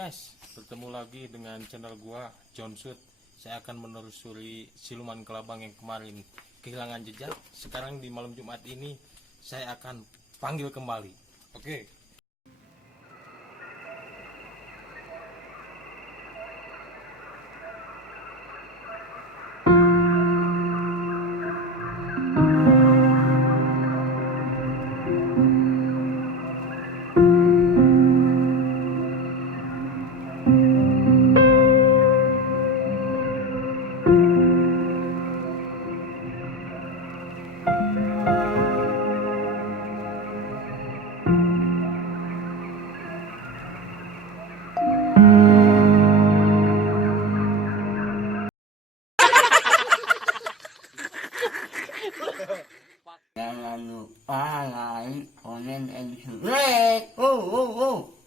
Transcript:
guys, bertemu lagi dengan channel gua John Shoot. Saya akan menelusuri siluman kelabang yang kemarin kehilangan jejak. Sekarang di malam Jumat ini saya akan panggil kembali. Oke. Jangan lupa like, comment, and subscribe. Oh.